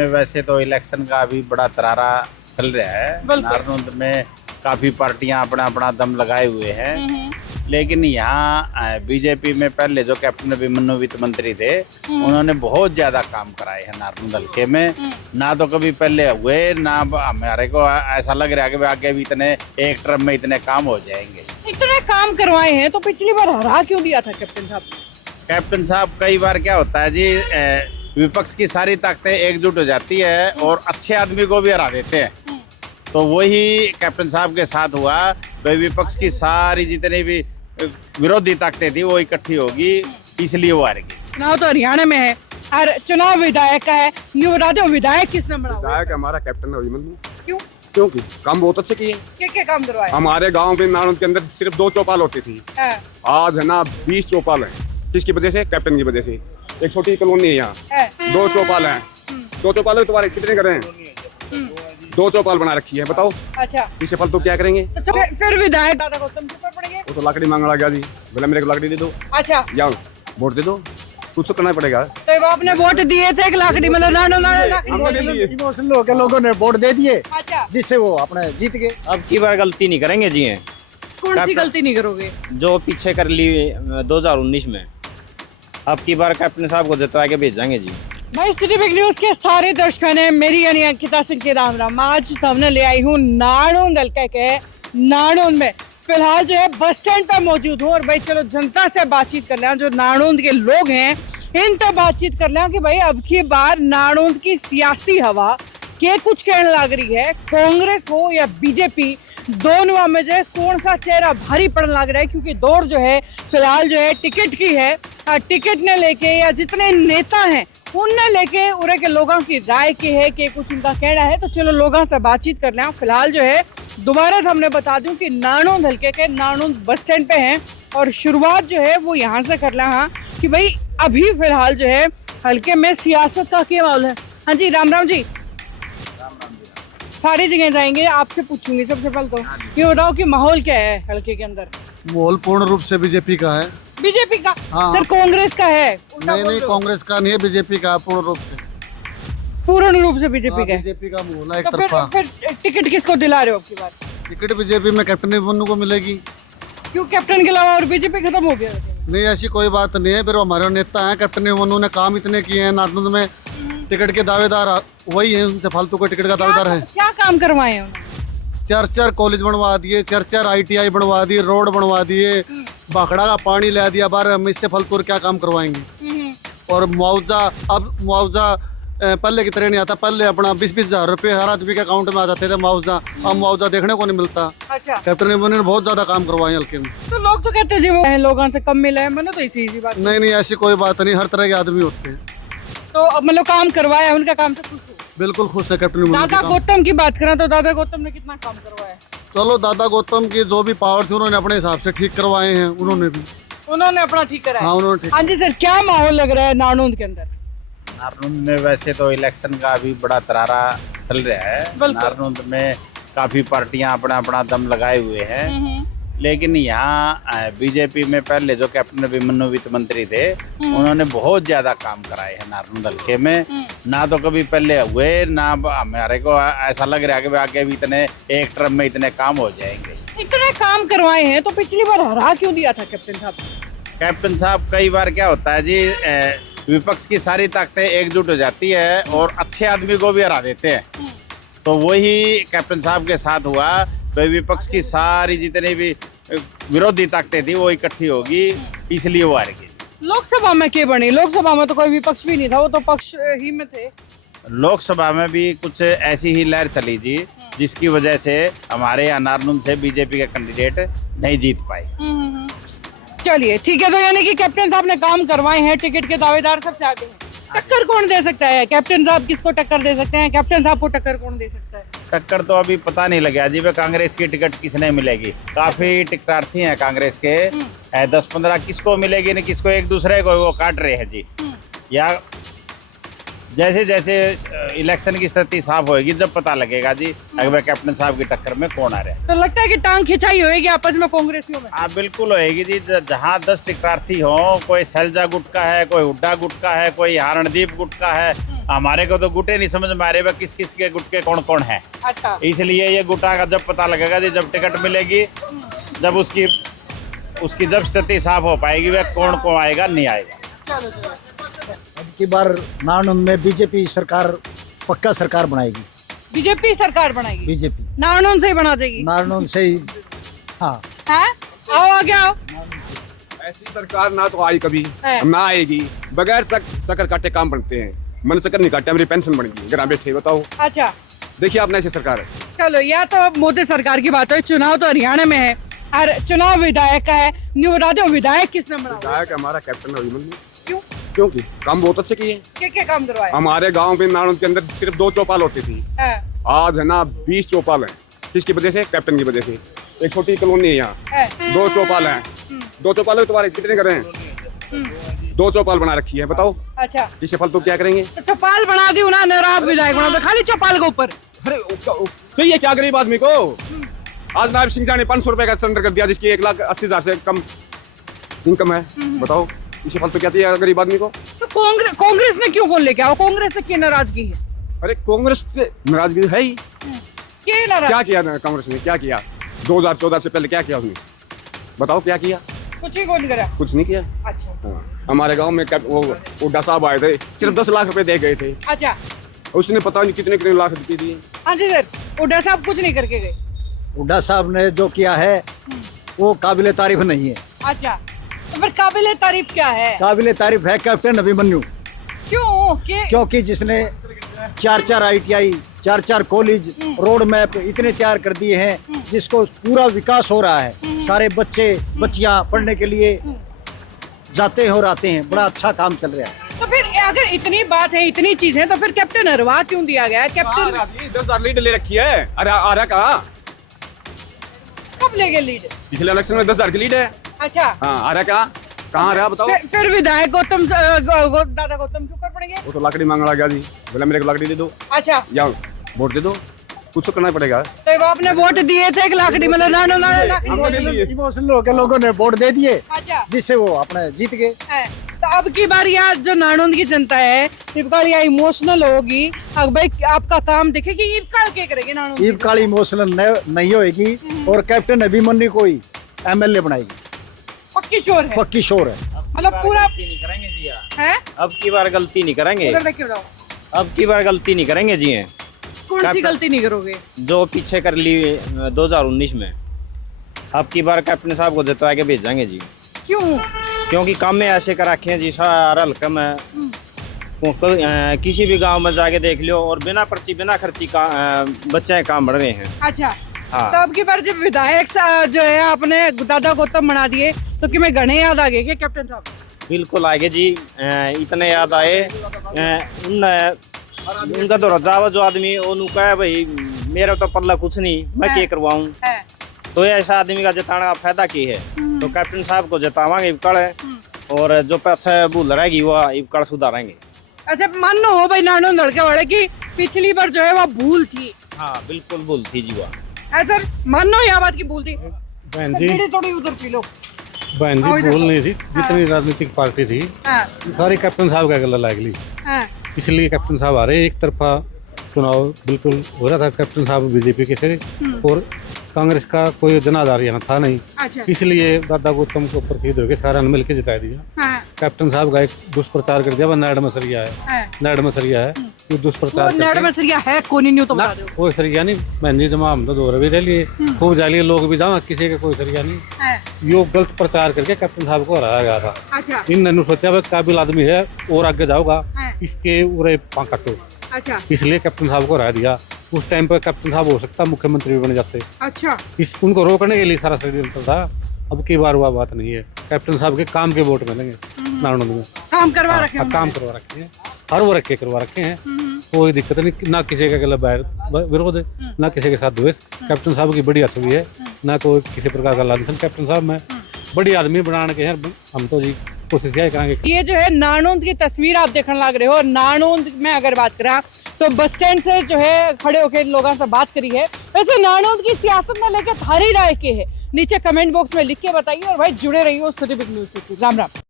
वैसे तो इलेक्शन का अभी बड़ा तरारा चल रहा है। नारनौंद में काफी पार्टियां अपना अपना दम लगाए हुए हैं, लेकिन यहाँ बीजेपी में पहले जो कैप्टन अभिमन्यु वित्त मंत्री थे, उन्होंने बहुत ज्यादा काम कराए हैं नारनौंद हल्के में। ना तो कभी पहले हुए, ना हमारे को ऐसा लग रहा है कि आगे भी इतने एक टर्म में इतने काम हो जाएंगे। इतने काम करवाए हैं तो पिछली बार हरा क्यों दिया था कैप्टन साहब? कैप्टन साहब, कई बार क्या होता है जी, विपक्ष की सारी ताकतें एकजुट हो जाती है और अच्छे आदमी को भी हरा देते हैं। तो वही कैप्टन साहब के साथ हुआ। तो विपक्ष की सारी जितनी भी विरोधी ताकतें थी वो इकट्ठी होगी, इसलिए वो हार गई। चुनाव तो हरियाणा में है और चुनाव विधायक का है। न्यू बता दो, विधायक किसने बनाया? विधायक हमारा कैप्टन अभिमन्यु। क्यों? क्योंकि काम बहुत अच्छे किए। क्या काम करवाए? हमारे गांव में नारनौंद के अंदर सिर्फ 2 चौपाल होती थी, आज है ना 20 चौपाल है। किसकी वजह से? कैप्टन की वजह से। एक छोटी कॉलोनी है यहाँ, 2 चौपाल है। 2 चौपाल तुम्हारे कितने कर रहे हैं? 2 चौपाल बना रखी है, बताओ। अच्छा, इससे फल तो क्या करेंगे? तो फिर विधायक दादा गौतम के ऊपर पड़ेंगे। वो तो लकड़ी मांगना गया जी, बोला मेरे को लकड़ी दे दो। अच्छा, या वोट दे दो, कुछ तो करना पड़ेगा। तो वो आपने वोट दिए थे, एक लाकड़ी मतलब इमोशनल होकर लोगों ने वोट दे दिए। अच्छा, जिससे वो अपने जीत गए। अब की बार गलती नहीं करेंगे जी। कौन सी गलती नहीं करोगे? जो पीछे कर ली 2019 में, अब की बार कैप्टन साहब को जितवा के भेजेंगे जी। भाई, सिटी बिग न्यूज के सारे दर्शकों ने मेरी यानी अंकिता सिंह के राम राम। आज हमने ले आई हूँ नारनौंद हल्के के नारनौंद में। फिलहाल जो है बस स्टैंड पे मौजूद हूँ और भाई चलो जनता से बातचीत कर लें, जो नारनौंद के लोग हैं इनसे बातचीत कर लें कि भाई अब की बार नारनौंद की सियासी हवा के कुछ कहने लग रही है। कांग्रेस हो या बीजेपी, दोनों में जो है कौन सा चेहरा भारी पड़ने लग रहा है, क्योंकि दौड़ जो है फिलहाल जो है टिकट की है। टिकट ने लेके या जितने नेता हैं उनने लेके उरे के लोगों की राय की है कि कुछ उनका कहना है। तो चलो लोगों से बातचीत कर लें। फिलहाल जो है दोबारा हमने बता दूं कि नारनौंद हल्के के नारनौंद बस स्टैंड पे हैं और शुरुआत जो है वो यहाँ से कर लें। हाँ कि भाई अभी फिलहाल जो है हल्के में सियासत का क्या माहौल है? हाँ जी, राम राम जी। सारी जगह जाएंगे, आपसे पूछूंगी सबसे पहले तो ये बताओ कि माहौल क्या है हल्के के अंदर? माहौल पूर्ण रूप से बीजेपी का है। बीजेपी का? हाँ। सर कांग्रेस का है? नहीं, कांग्रेस का नहीं है, बीजेपी का पूर्ण रूप से। पूर्ण रूप से बीजेपी का है? बीजेपी का माहौल है एक तो तरफा। फिर टिकट किसको दिला रहे हो आपकी बात? टिकट बीजेपी में कैप्टन अभिमन्यु को मिलेगी। क्यों कैप्टन के अलावा और बीजेपी खत्म हो गया? नहीं, ऐसी कोई बात नहीं है। फिर हमारे नेता हैं कैप्टन अभिमन्यु ने काम इतने किए हैं नारनौंद में, टिकट के दावेदार वही है, उनसे फालतू का टिकट का दावेदार है। क्या काम करवाए हैं उन्होंने? 4 कॉलेज बनवा दिए, 4 ITI बनवा दिए, रोड बनवा दिए, भाखड़ा का पानी ला दिया बाहर। हम इससे फालतू क्या काम करवाएंगे? और मुआवजा, अब मुआवजा पहले की तरह नहीं आता। पहले अपना 20-20 हजार रुपये हर आदमी के अकाउंट में आ जाते थे मुआवजा, अब मुआवजा देखने को नहीं मिलता। अच्छा, कैप्टन अभिमन्यु ने बहुत ज्यादा काम करवाए हल्के में। तो लोग तो कहते जी वो लोगों से कम मिला है। मैंने तो इसी बात। नहीं, ऐसी कोई बात नहीं, हर तरह के आदमी होते हैं। तो अब मतलब काम करवाया, उनका काम से खुश हो? बिल्कुल खुश है कैप्टन अभिमन्यु। दादा गौतम की बात करें तो दादा गौतम ने कितना काम करवाया? चलो, दादा गौतम की जो भी पावर थी उन्होंने अपने हिसाब से ठीक करवाए हैं। उन्होंने अपना ठीक कराया। हाँ, उन्होंने ठीक। हाँ जी सर, क्या माहौल लग रहा है नारनौंद के अंदर? नारनौंद में वैसे तो इलेक्शन का अभी बड़ा तरारा चल रहा है। नारनौंद में काफी पार्टियां अपना अपना दम लगाए हुए हैं, लेकिन यहाँ बीजेपी में पहले जो कैप्टन अभिमन्यु वित्त मंत्री थे, उन्होंने बहुत ज्यादा काम कराए हैं नारनौंद हल्के में। ना तो कभी पहले हुए, ना हमारे को ऐसा लग रहा है कि आगे भी इतने एक टर्म में इतने काम हो जाएंगे। इतने काम करवाए हैं तो पिछली बार हरा क्यों दिया था कैप्टन साहब? कैप्टन साहब, कई बार क्या होता है जी, विपक्ष की सारी ताकतें एकजुट हो जाती है और अच्छे आदमी को भी हरा देते हैं। तो वही कैप्टन साहब के साथ हुआ। तो विपक्ष की सारी जितनी भी विरोधी ताकतें थी वो इकट्ठी होगी, इसलिए वो हार गई। लोकसभा में क्या बनी? लोकसभा में तो कोई विपक्ष भी नहीं था, वो तो पक्ष ही में थे। लोकसभा में भी कुछ ऐसी ही लहर चली जी, जिसकी वजह से हमारे यहाँ नारनौंद से बीजेपी के कैंडिडेट नहीं जीत पाए। चलिए ठीक है, तो यानी कि कैप्टन साहब ने काम करवाए हैं, टिकट के दावेदार सबसे आगे हैं। टक्कर कौन दे सकता है? कैप्टन साहब किसको टक्कर दे सकते हैं? कैप्टन साहब को टक्कर कौन दे सकता है? टक्कर तो अभी पता नहीं लगा जी, वे कांग्रेस की टिकट किसने मिलेगी। काफी टिकटार्थी हैं कांग्रेस के, 10-15 किसको मिलेगी नहीं, किसको एक दूसरे को वो काट रहे हैं जी। या जैसे जैसे इलेक्शन की स्थिति साफ होएगी, जब पता लगेगा जी अगर कैप्टन साहब की टक्कर में कौन आ रहा है। तो लगता है कि टांग खिंचाई होएगी आपस में कांग्रेसियों में? हाँ, बिल्कुल होएगी जी। जहाँ 10 टिकटार्थी हो, कोई सैलजा गुट का है, कोई हुड्डा गुट का है, कोई रणदीप गुट का है, हमारे को तो गुटे नहीं समझ में आ रहे वह किस किस के गुट के कौन कौन है। अच्छा इसलिए ये गुटा का जब पता लगेगा जी, जब टिकट मिलेगी, जब उसकी जब स्थिति साफ हो पाएगी वह कौन कौन आएगा नहीं आएगा। चलो चलो अब की बार नारनौंद में बीजेपी सरकार पक्का सरकार बनाएगी। बीजेपी सरकार बनाएगी, बीजेपी नारनौंद से ही बना देगी। नारनौंद से ही। हाँ हैं? आओ आगे आओ। ऐसी सरकार ना तो आई कभी है। ना आएगी। बगैर चक्कर काटे काम बनते हैं। मैंने चक्कर नहीं काटे, मेरी पेंशन बन गई घर बैठे। बताओ, अच्छा देखिए आपने ऐसी सरकार है। चलो, या तो मोदी सरकार की बात है। चुनाव तो हरियाणा में है और चुनाव विधायक का है। न्यू बता दो विधायक किसने बना? विधायक हमारा कैप्टन अभिमन्यु। क्यों? क्योंकि काम बहुत अच्छे किए। क्या काम करवाए? हमारे गांव में नारनौंद के अंदर सिर्फ 2 चौपाल होती थी, है। आज है ना 20 चौपाल है। किसकी वजह से? कैप्टन की वजह से। एक छोटी कॉलोनी है यहाँ, 2 चौपाल है। 2 चौपाल तुम्हारे कितने कर रहे हैं? 2 चौपाल बना रखी है। बताओ अच्छा, इससे फल तो क्या करेंगे? तो चौपाल बना दी ना, आप विधायक बना दो खाली चौपाल के ऊपर। अरे चाहिए क्या गरीब आदमी को? आज नायब सिंह ने 500 रुपए का सिलेंडर कर दिया, जिसकी 1,80,000 से कम इनकम है। बताओ इसे फल तो क्या चाहिए गरीब आदमी को? तो कांग्रेस ने क्यों फोन लेके आओ? कांग्रेस से क्या नाराजगी है? अरे कांग्रेस से नाराजगी है ही। क्या नाराज? क्या किया कांग्रेस ने? क्या किया 2014 से पहले? क्या किया उसने? बताओ क्या किया? कुछ ही कौन करा? कुछ नहीं किया। अच्छा हाँ। हमारे गांव में वो हुड्डा साहब आए थे, सिर्फ 10 लाख रुपए दे गए थे। अच्छा, उसने पता नहीं कितने कितने लाख रुपए दिए। हाँ जी सर, हुड्डा साहब कुछ नहीं करके गए। हुड्डा साहब ने जो किया है वो काबिले तारीफ नहीं है। अच्छा, तो फिर काबिले तारीफ क्या है? काबिले तारीफ है कैप्टन अभिमन्यु, क्यों? क्योंकि जिसने 4-4 ITI, 4-4 कॉलेज, रोड मैप इतने तैयार कर दिए हैं, जिसको पूरा विकास हो रहा है। सारे बच्चे बच्चियां पढ़ने के लिए जाते हैं और आते हैं। बड़ा अच्छा काम चल रहा है। तो फिर अगर इतनी बात है, इतनी चीजें, तो फिर कैप्टन अरवा क्यों दिया गया है? कैप्टन 10,000 लीड ले रखी है। अरे आ रहा कहा? कब ले गए लीड? पिछले इलेक्शन में 10,000 की लीड है। अच्छा, हाँ आ रहा कहा? कहाँ रहा बताओ? फिर विधायक दादा गौतम क्यों कर पड़ेंगे? वो तो लकड़ी मांगने लगा जी, बोला मेरे को लकड़ी दे दो अच्छा, या वोट दे दो, कुछ तो करना पड़ेगा। तो वो आपने वोट दिए थे, एक लाकड़ी मतलब इमोशनल होकर लोगों ने वोट दे दिए, अच्छा, जिससे वो अपने जीत गए। है। तो अब की बार यहाँ जो नारनौंद की जनता है, ईबकाल या इमोशनल होगी। अब भाई आपका काम देखेगी, ईबकाल क्या करेगी नारनौंद? ईबकाल इमोशनल नहीं होएगी और कैप्टन अभिमन्यु को ही MLA बनाएगी। पक्की शोर है, पक्की शोर है। मतलब पूरा गलती नहीं करेंगे जी। है। अब की बार गलती नहीं करेंगे। उधर देखिए, बताओ अब की बार गलती नहीं करेंगे जी। कौन सी गलती नहीं करोगे? जो पीछे कर ली 2019 में, अब की बार कैप्टन साहब को जितवा के भेजेंगे जी। क्यों? क्योंकि काम में ऐसे कर रखे हैं जी, सारा हल्का में किसी भी गांव में जाके देख लो, और बिना पर्ची बिना खर्ची का बच्चे काम बढ़ रहे हैं। अच्छा, हाँ। तो अब की बार जब विधायक जो है अपने दादा गौतम बना दिए, तो कि मैं घने याद आ गए क्या कैप्टन साहब? बिल्कुल आगे जी। इतने याद आए उनका तो रजावा जो आदमी उन्होंने कहा भाई मेरा तो पल्ला कुछ नहीं, मैं क्या करवाऊं। तो ऐसा आदमी का जिताने का फायदा की है। तो कैप्टन साहब को जितावांगे इबकड़, और जो पीछे भूल रहेगी वो इबकड़ सुधारेंगे। अच्छा, मानो हो भाई नारनौंद लड़के वाले की पिछली बार जो है वो भूल थी। हाँ बिल्कुल भूल थी जी। वो ऐसा मानो यह बात की भूल थी। बहन जी, थोड़ी उधर पी लो। बहन जी भूल नहीं थी। जितनी राजनीतिक पार्टी थी सारी कैप्टन साहब का गला लागली, इसलिए कैप्टन साहब आ रहे। एक तरफा चुनाव बिल्कुल हो रहा था कैप्टन साहब बीजेपी के से, और कांग्रेस का कोई जनाधार यहाँ था नहीं। अच्छा। इसलिए दादा गौतम को प्रसिद्ध होकर सारा ने मिलकर जिता दिया। कैप्टन साहब का एक दुष्प्रचार कर दिया, वह नाड़ मसरिया है। नाड़ मसरिया है ये दुष्प्रचार। नाड़ मसरिया है कौन नहीं तो बता दो। कोई सरिया नहीं बहन जी, जमा हम तो दौर भी लिए खूब जालिए लोग भी जाओ, किसी का कोई सरिया नहीं। यो गलत प्रचार करके कैप्टन साहब को हराया गया था। अच्छा। इन्होंने सोचा वह काबिल आदमी है और आगे जाओगा, इसके उरे काटो। अच्छा। इसलिए कैप्टन साहब को हरा दिया। उस टाइम पर कैप्टन साहब हो सकता मुख्यमंत्री भी बन जाते। अच्छा। उनको रोकने के लिए सारा षड्यंत्र था। अब की बार हुआ बात नहीं है, कैप्टन साहब के काम के वोट मिलेंगे नारनौंद में। काम करवा रखे हैं। काम करवा रखे हैं, हर वो करवा रखे हैं। कोई दिक्कत नहीं, ना किसी का गलत विरोध है, ना किसी के साथ द्वेष। कैप्टन साहब की बड़ी छवि है, ना कोई किसी प्रकार का लांछन। कैप्टन साहब में बड़ी आदमी बनाने के हैं, हम तो जी कोशिश यही करेंगे। ये जो है नारनौंद की तस्वीर आप देखने लग रहे हो। नारनौंद में अगर बात करा तो बस स्टैंड से जो है खड़े होकर लोगों से बात करी है। वैसे नारनौंद की सियासत में लेकर थारी राय के है, नीचे कमेंट बॉक्स में लिख के बताइए। और भाई जुड़े रहिए सिटी बिग न्यूज़ से। राम राम।